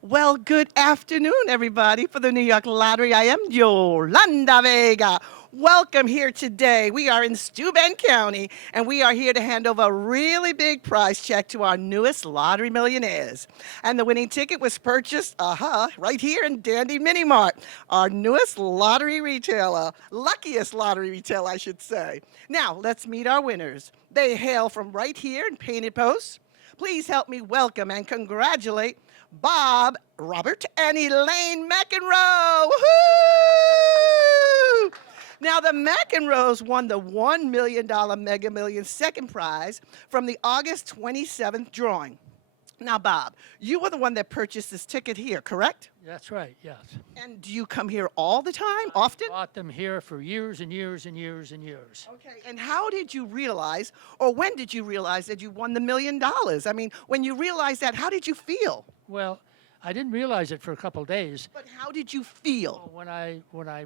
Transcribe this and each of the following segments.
Well, good afternoon, everybody, for the New York Lottery. I am Yolanda Vega. Welcome here today. We are in Steuben County, and we are here to hand over a really big prize check to our newest lottery millionaires. And the winning ticket was purchased, right here in Dandy Mini Mart, our newest lottery retailer, luckiest lottery retailer, I should say. Now, let's meet our winners. They hail from right here in Painted Post. Please help me welcome and congratulate Bob, Robert, and Elaine McEnroe. Woohoo! Now, the McEnroes won the $1 million Mega Millions second prize from the August 27th drawing. Now, Bob, you were the one that purchased this ticket here, correct? That's right, yes. And do you come here all the time, often? Bought them here for years and years and years and years. Okay, and how did you realize, or when did you realize that you won the $1 million? I mean, when you realized that, how did you feel? Well, I didn't realize it for a couple days. But how did you feel? When I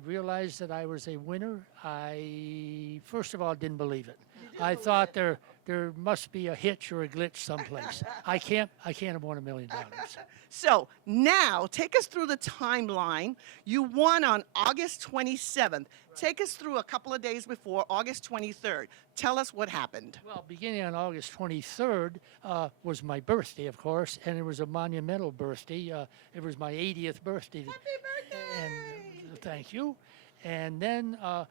realized that I was a winner, I first of all didn't believe it. I thought there must be a hitch or a glitch someplace. I can't have won $1 million. So now, take us through the timeline. You won on August 27th. Take us through a couple of days before, August 23rd. Tell us what happened. Well, beginning on August 23rd was my birthday, of course, and it was a monumental birthday. It was my 80th birthday. Happy birthday! And thank you. And then a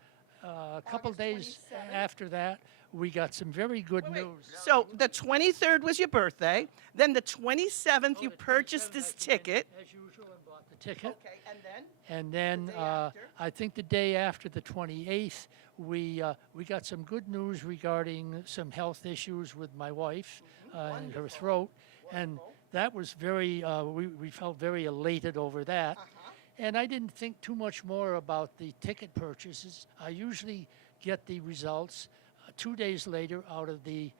couple days 27th. after that, we got some very good Wait, news. so the 23rd was your birthday. Then the 27th, you The purchased 27th, this I came in, ticket. as usual, and bought the ticket. Okay, and then? And then day after? I think the day after, the 28th, we got some good news regarding some health issues with my wife and her throat, and that was very. We felt very elated over that. And I didn't think too much more about the ticket purchases. I usually get the results 2 days later out of the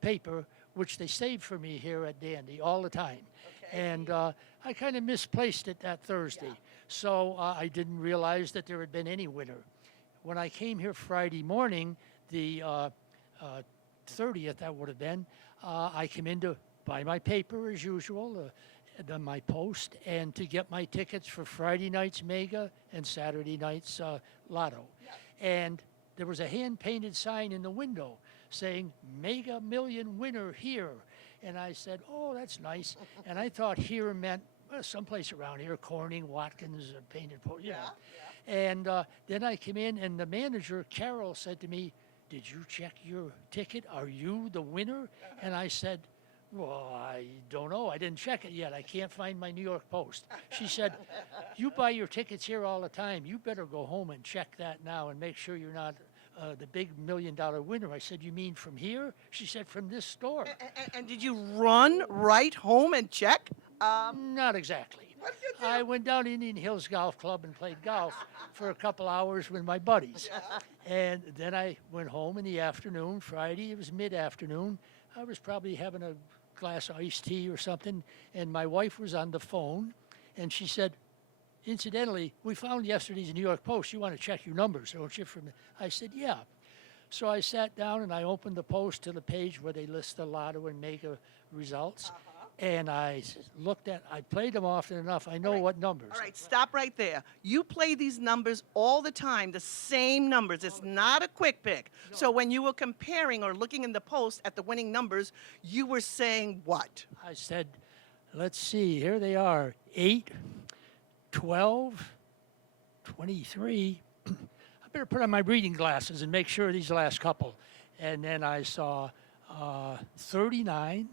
paper, which they save for me here at Dandy all the time. And I kind of misplaced it that Thursday. So I didn't realize that there had been any winner. When I came here Friday morning, the 30th, that would have been, I came in to buy my paper as usual, then my post, and to get my tickets for Friday night's Mega and Saturday night's Lotto. And there was a hand-painted sign in the window saying, Mega Million winner here. And I said, oh, that's nice. And I thought here meant someplace around here, Corning, Watkins, Painted Post, you know. And then I came in, and the manager, Carol, said to me, did you check your ticket? Are you the winner? And I said, well, I don't know. I didn't check it yet. I can't find my New York Post. She said, you buy your tickets here all the time. You better go home and check that now and make sure you're not the big $1 million winner. I said, you mean from here? She said, from this store. And did you run right home and check? Not exactly. What did you do? I went down to Indian Hills Golf Club and played golf for a couple hours with my buddies. And then I went home in the afternoon, Friday. It was mid-afternoon. I was probably having a glass of iced tea or something, and my wife was on the phone, and she said, incidentally, we found yesterday's New York Post. You want to check your numbers, don't you? I said, yeah. So I sat down and I opened the Post to the page where they list the Lotto and Mega results. And I played them often enough. I know what numbers. All right, stop right there. You play these numbers all the time, the same numbers. It's not a quick pick. So when you were comparing or looking in the Post at the winning numbers, you were saying what? I said, let's see, here they are 8, 12, 23. I better put on my reading glasses and make sure these last couple. And then I saw 39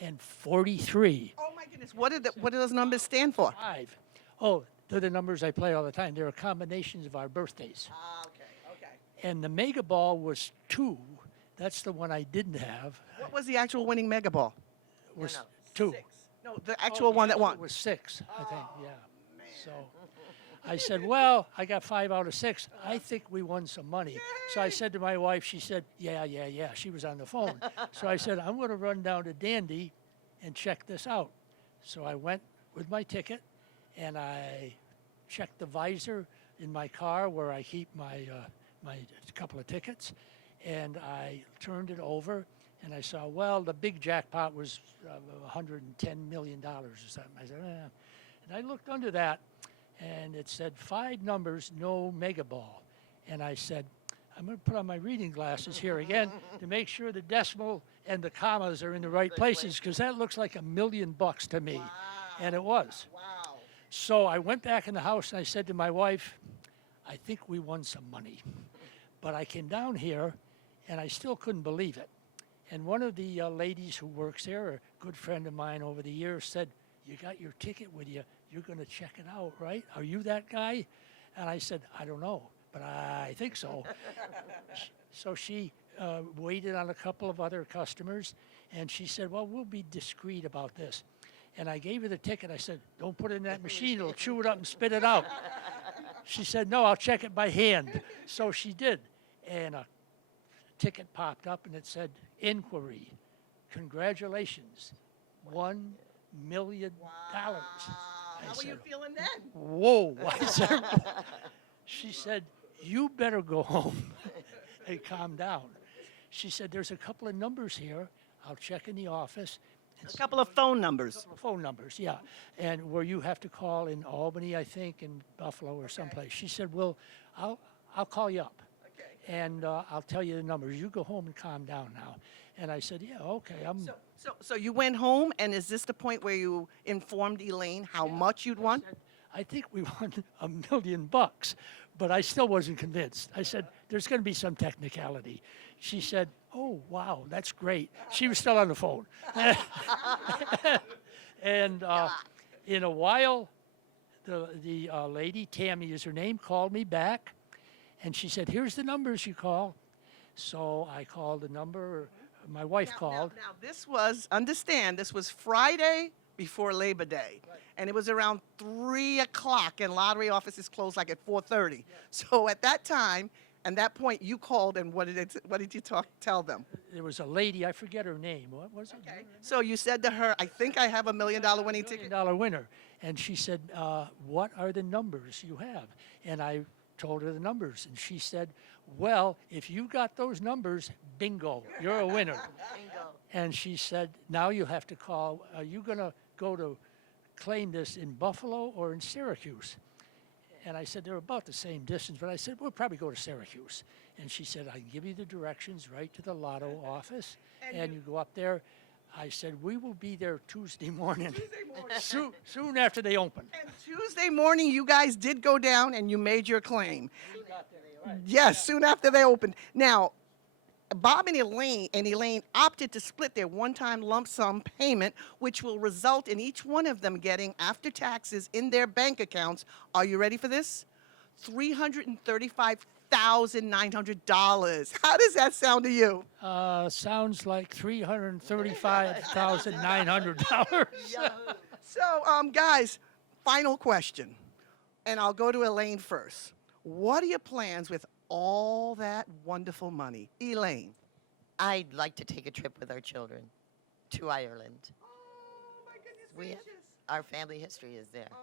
and 43. Oh my goodness, what do those numbers stand for? 5. Oh, they're the numbers I play all the time. They're combinations of our birthdays. Okay. And the Mega Ball was 2. That's the one I didn't have. What was the actual winning Mega Ball? Was 2. No, the actual one that won. It was 6, I think, yeah. So I said, well, I got 5 out of 6. I think we won some money. So I said to my wife, she said, yeah. She was on the phone. So I said, I'm going to run down to Dandy and check this out. So I went with my ticket, and I checked the visor in my car where I keep my couple of tickets, and I turned it over, And I saw, well, the big jackpot was $110 million or something. I said, And I looked under that, and it said 5 numbers, no mega ball. And I said, I'm going to put on my reading glasses here again to make sure the decimal and the commas are in the right places, because that looks like $1 million to me. Wow. And it was. Wow. So I went back in the house and I said to my wife, I think we won some money. But I came down here and I still couldn't believe it. And one of the ladies who works there, a good friend of mine over the years, said, you got your ticket with you. You're going to check it out, right? Are you that guy? And I said, I don't know, but I think so. So she waited on a couple of other customers, and she said, well, we'll be discreet about this. And I gave her the ticket. I said, don't put it in that machine. It'll chew it up and spit it out. She said, no, I'll check it by hand. So she did. And a ticket popped up, and it said, inquiry. Congratulations. $1 million. How were you feeling then? Whoa. I said, she said, you better go home and calm down. She said, there's a couple of numbers here. I'll check in the office. A couple of phone numbers. Phone numbers, yeah. And where you have to call in Albany, I think, in Buffalo or someplace. She said, well, I'll call you up. Okay. And I'll tell you the numbers. You go home and calm down now. And I said, yeah, okay. So you went home, and is this the point where you informed Elaine how much you'd won? I think we won $1 million, but I still wasn't convinced. I said, there's going to be some technicality. She said, oh, wow, that's great. She was still on the phone. And in a while, the lady, Tammy is her name, called me back, and she said, here's the numbers you call. So I called the number. My wife called. Now, this was, understand, this was Friday before Labor Day. Right. And it was around 3 o'clock, and lottery offices closed like at 4:30. So at that time, and that point, you called, and what did you tell them? There was a lady, I forget her name. What was it? Okay. So you said to her, I think I have $1 million winning ticket. $1 million winner. And she said, what are the numbers you have? And I told her the numbers. And she said, well, if you got those numbers, bingo, you're a winner. Bingo. And she said, now you have to call, are you going to go to claim this in Buffalo or in Syracuse? And I said, they're about the same distance, but I said, we'll probably go to Syracuse. And she said, I can give you the directions right to the lotto office, and you go up there. I said, we will be there Tuesday morning. Soon after they open. And Tuesday morning, you guys did go down, and you made your claim. Yes, soon after they opened. Now, Bob and Elaine opted to split their one-time lump sum payment, which will result in each one of them getting, after taxes, in their bank accounts, are you ready for this? $335,900. How does that sound to you? Sounds like $335,900. So, guys, final question, and I'll go to Elaine first. What are your plans with all that wonderful money? Elaine. I'd like to take a trip with our children to Ireland. Oh, my goodness We, gracious. our family history is there. Oh,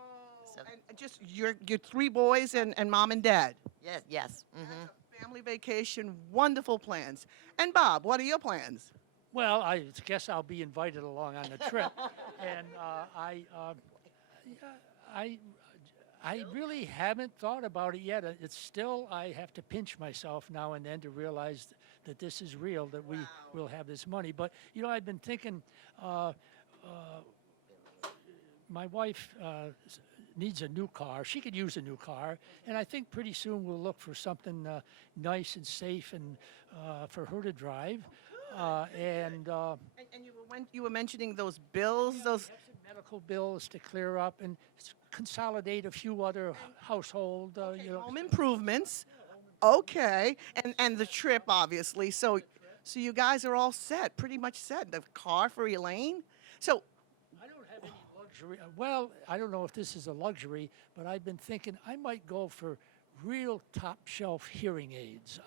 So- and just your 3 boys and mom and dad. Yes, yes. Mm-hmm. That's a family vacation, wonderful plans. And Bob, what are your plans? Well, I guess I'll be invited along on the trip, and I really haven't thought about it yet. It's still, I have to pinch myself now and then to realize that this is real, that we will have this money. But you know, I've been thinking. My wife needs a new car. She could use a new car, and I think pretty soon we'll look for something nice and safe and for her to drive. And You were mentioning those bills, those. have some medical bills to clear up and consolidate a few other household, you know. Home improvements. Okay. And the trip, obviously. So you guys are all set, pretty much set. The car for Elaine. So, I don't have any luxury. Well, I don't know if this is a luxury, but I've been thinking I might go for real top shelf hearing aids.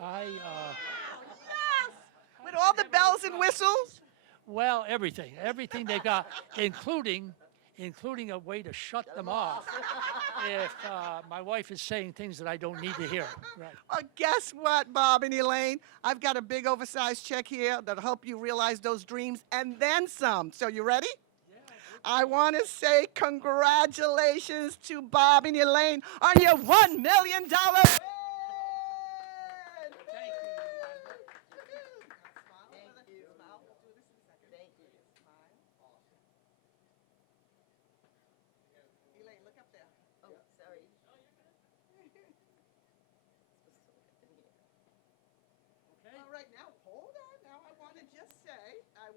with all the bells and whistles. Well, everything they got, including including a way to shut them off if my wife is saying things that I don't need to hear. Right. Well, guess what, Bob and Elaine? I've got a big oversized check here that'll help you realize those dreams and then some. So you ready? I want to say congratulations to Bob and Elaine on your $1 million win! Thank you. Thank you. Elaine, look up there. Oh, sorry. Okay. All right, now hold on. Now I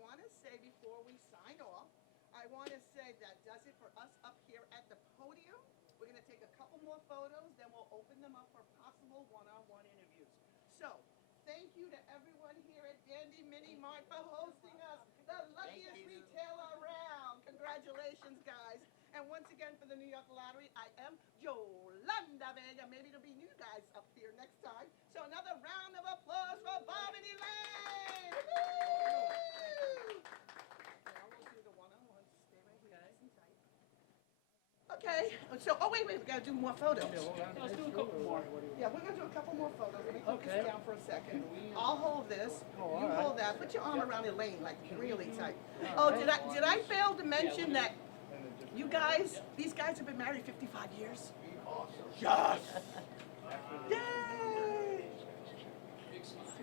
want to say before we sign off, I want to say that does it for us up here at the podium. We're going to take a couple more photos, then we'll open them up for possible one-on-one interviews. So, thank you to everyone here at Dandy Mini Mart for hosting us, the luckiest you. retailer around. Congratulations, guys. And once again, for the New York Lottery, I am Yolanda Vega. Maybe it'll be new guys up here next time. So another round of applause for Bob and Elaine. Woo! I almost do the one-on-one. Stay right here, nice and tight. Okay, so, oh, wait, we gotta do more photos. Let's do a couple more. Yeah, we're gonna do a couple more photos. Let me put Okay. this down for a second. I'll hold this. Oh, You all right. hold that. Put your arm around Elaine, like really tight. Oh, did I fail to mention that you guys, these guys have been married 55 years? Yes! Yay!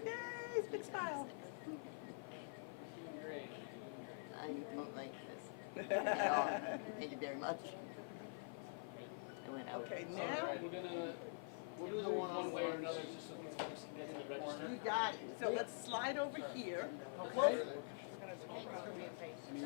Yay! Big smile. I don't like this. At all. Thank you very much. I went out. Okay, now We'll do the one way or another, just so folks can get to the register. you got it. So let's slide over here. Okay.